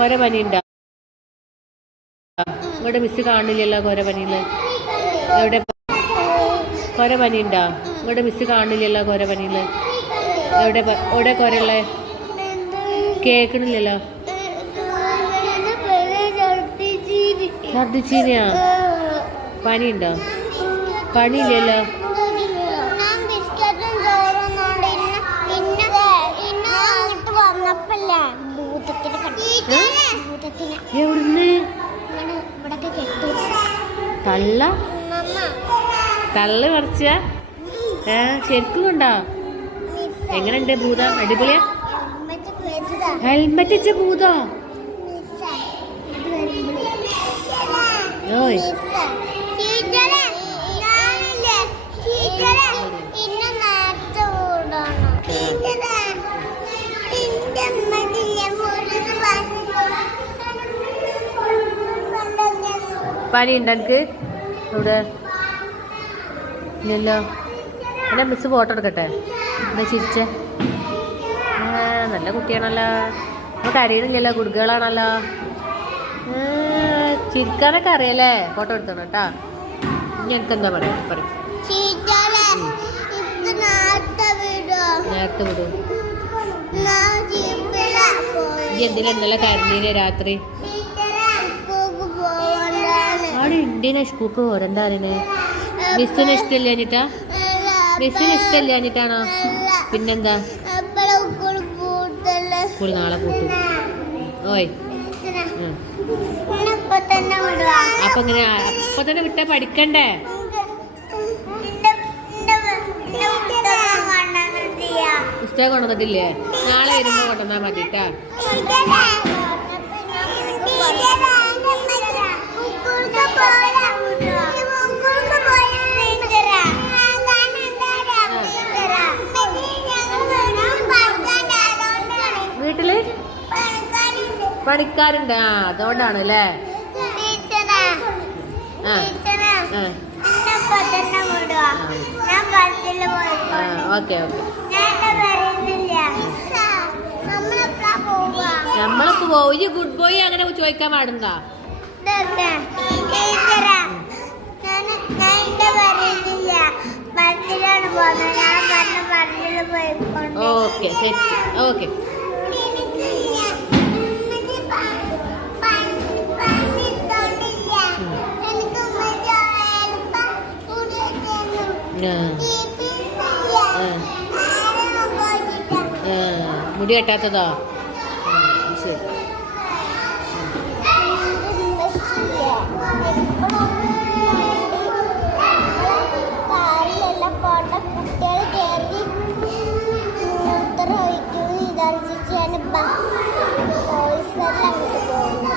കൊര പനിയുണ്ടോ? ഇവിടെ മിസ് കാണില്ലല്ലോ കൊര പനിയിൽ. എവിടെ കൊര പനിയുണ്ടോ? ഇവിടെ മിസ് കാണില്ലല്ലോ കൊര പനിയിൽ. എവിടെ കൊരയുള്ളേ? കേൾക്കണില്ലല്ലോ. ഛർദിച്ചീനിയാ? പനിയുണ്ടോ? പനിയില്ലല്ലോ. എവിടുന്ന്? തള്ള പറിച്ച? ശരിക്കും കണ്ടോ? എങ്ങനെയുണ്ട് ഭൂതം? അടിപൊളിയാ? ഹെൽമെറ്റ് വെച്ച ഭൂതോ? ഓയ് പനിയുണ്ടോ എനിക്ക്? ഇവിടെ ഇല്ലല്ലോ. എന്നാ മിസ് ഫോട്ടോ എടുക്കട്ടെ? എന്നാ ചിരിച്ചേ. നല്ല കുട്ടിയാണല്ലോ. നമുക്ക് അറിയണില്ലല്ലോ, കുടുക്കുകളാണല്ലോ. ചിരിക്കാനൊക്കെ അറിയാലേ. ഫോട്ടോ എടുത്തോണം കേട്ടാ. ഇനി എനിക്കെന്താ പറയാ? പറയും നേരത്തെ വിടും. ഈ എന്തിനാ ഇന്നലെ കരഞ്ഞീനെ രാത്രി? അവിടെ ഇന്ത്യനെ സ്കൂൾക്ക് പോരണ്ടാറിന്. മിസ്സിന് ഇഷ്ടമില്ലാഞ്ഞിട്ടാ? മിസ്സിന് ഇഷ്ടമില്ലാഞ്ഞിട്ടാണോ? പിന്നെന്താ? സ്കൂൾ നാളെ കൂട്ടും. ഓയ് അപ്പൊ ഇങ്ങനെ അപ്പൊ തന്നെ വിട്ടാ പഠിക്കണ്ടേ? പുസ്തകം കൊണ്ടുവന്നിട്ടില്ലേ? നാളെ വരുമ്പോ കൊണ്ടുവന്നാ മതിട്ടാ. വീട്ടില് പണിക്കാരുണ്ട്. അതുകൊണ്ടാണ് അല്ലേ? Okay okay. നമ്മളൊക്കെ പോയി ഗുഡ് ബോയ് അങ്ങനെ ചോദിക്കാൻ പാടുണ്ടോ? Okay set. ഓക്കെ മുടി കെട്ടാത്തതോ? ശരി. കുട്ടികൾ